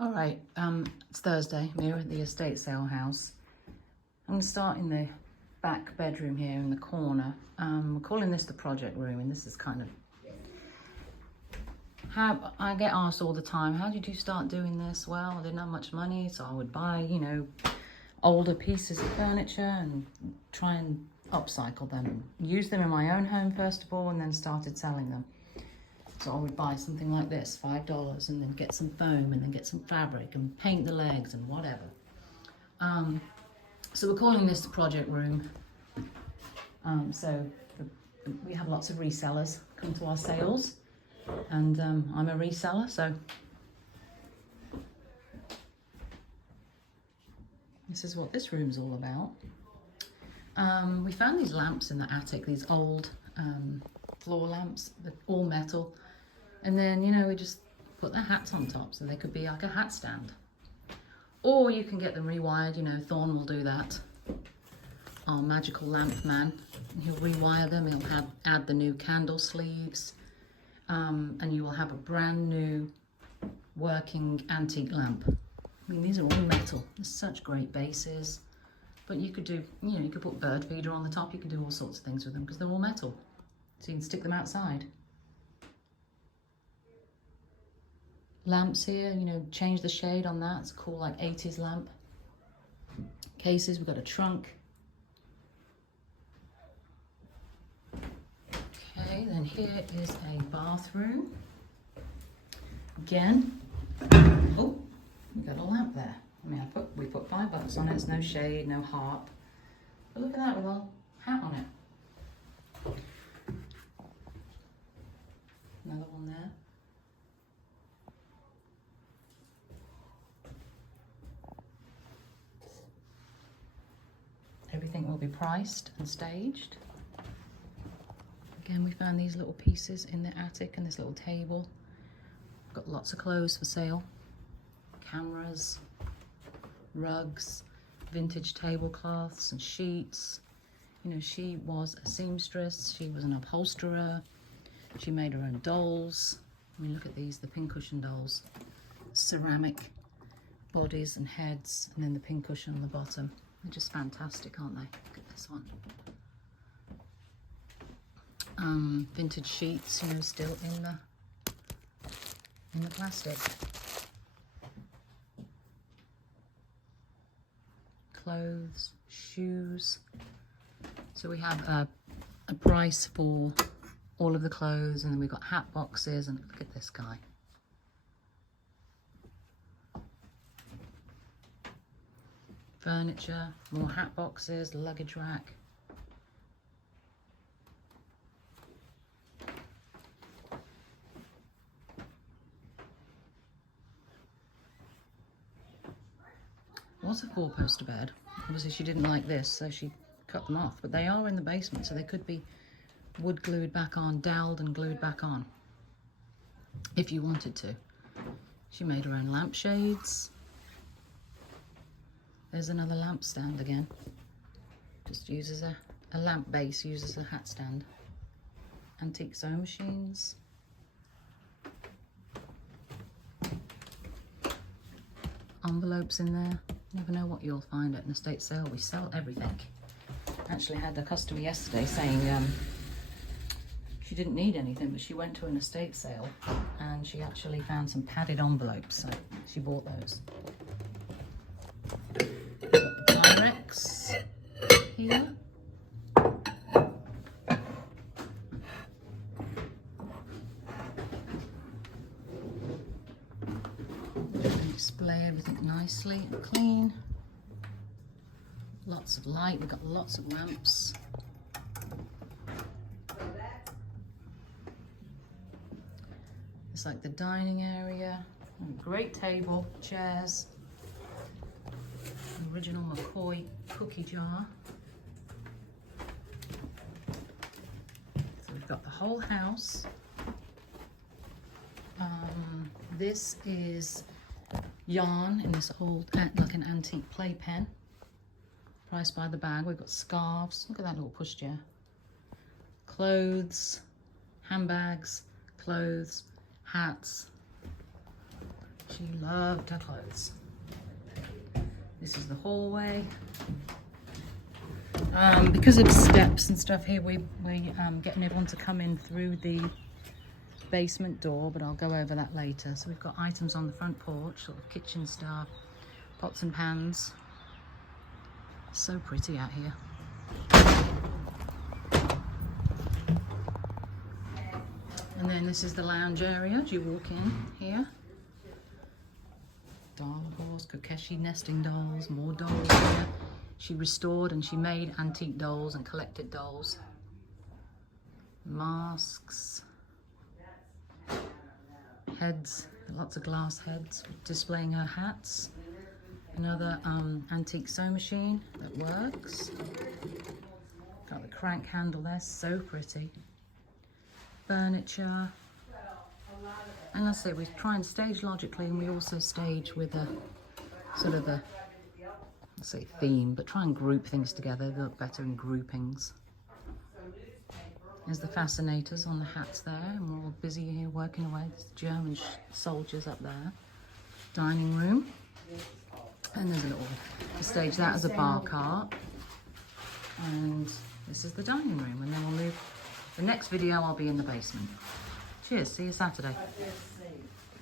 All right, it's Thursday. I'm here at the estate sale house. I'm going to start in the back bedroom here in the corner. We're calling this the project room, and this is kind of how I get asked all the time, how did you start doing this? Well, I didn't have much money, so I would buy, older pieces of furniture and try and upcycle them. Use them in my own home first of all, and then started selling them. So I would buy something like this, $5, and then get some foam, and then get some fabric, and paint the legs, and whatever. So we're calling this the project room. We have lots of resellers come to our sales, and I'm a reseller, so this is what this room's all about. We found these lamps in the attic, these old floor lamps, they're all metal. And then, we just put the hats on top, so they could be like a hat stand. Or you can get them rewired, Thorn will do that. Our magical lamp man, he'll rewire them, he'll add the new candle sleeves, and you will have a brand new working antique lamp. I mean, these are all metal. They're such great bases. But you could do, you could put bird feeder on the top, you can do all sorts of things with them because they're all metal. So you can stick them outside. Lamps here, change the shade on that. It's a cool, like 80s lamp. Cases, we've got a trunk. Okay, then here is a bathroom. Again, oh, we got a lamp there. I mean, we put $5 on it. It's no shade, no harp. But look at that with a hat on it. Another one there. Everything will be priced and staged. Again, we found these little pieces in the attic and this little table. Got lots of clothes for sale. Cameras, rugs, vintage tablecloths and sheets. She was a seamstress, she was an upholsterer, she made her own dolls. I mean, look at these, the pincushion dolls. Ceramic bodies and heads, and then the pincushion on the bottom. They're just fantastic, aren't they? Look at this one. Vintage sheets, still in the plastic. Clothes, shoes. So we have a price for all of the clothes, and then we've got hat boxes, and look at this guy. Furniture, more hat boxes, luggage rack. Was a four-poster bed. Obviously she didn't like this, so she cut them off, but they are in the basement, so they could be wood glued back on, doweled and glued back on if you wanted to. She made her own lampshades. There's another lamp stand again. Just uses a lamp base, uses a hat stand. Antique sewing machines. Envelopes in there. Never know what you'll find at an estate sale. We sell everything. Actually had a customer yesterday saying she didn't need anything, but she went to an estate sale and she actually found some padded envelopes, so she bought those. Pyrex here. Display everything nicely and clean. Lots of light, we've got lots of lamps. It's like the dining area. Great table, chairs. Original McCoy cookie jar. So we've got the whole house. This is yarn in this old, like an antique playpen. Priced by the bag. We've got scarves. Look at that little pushchair. Clothes, handbags, clothes, hats. She loved her clothes. This is the hallway. Because of steps and stuff here, we getting everyone to come in through the basement door, but I'll go over that later. So we've got items on the front porch, sort of kitchen stuff, pots and pans. So pretty out here. And then this is the lounge area as you walk in here. Doll horse, Kokeshi nesting dolls, more dolls here. She restored and she made antique dolls and collected dolls. Masks. Heads, lots of glass heads displaying her hats. Another antique sewing machine that works. Got the crank handle there, so pretty. Furniture. And let's say we try and stage logically, and we also stage with a sort of a, let's say, theme, but try and group things together. They look better in groupings. There's the fascinators on the hats there, and we're all busy here working away. There's German soldiers up there. Dining room. And there's a little stage, that as a bar cart. And this is the dining room, and then we'll move. The next video I'll be in the basement. Cheers, see you Saturday.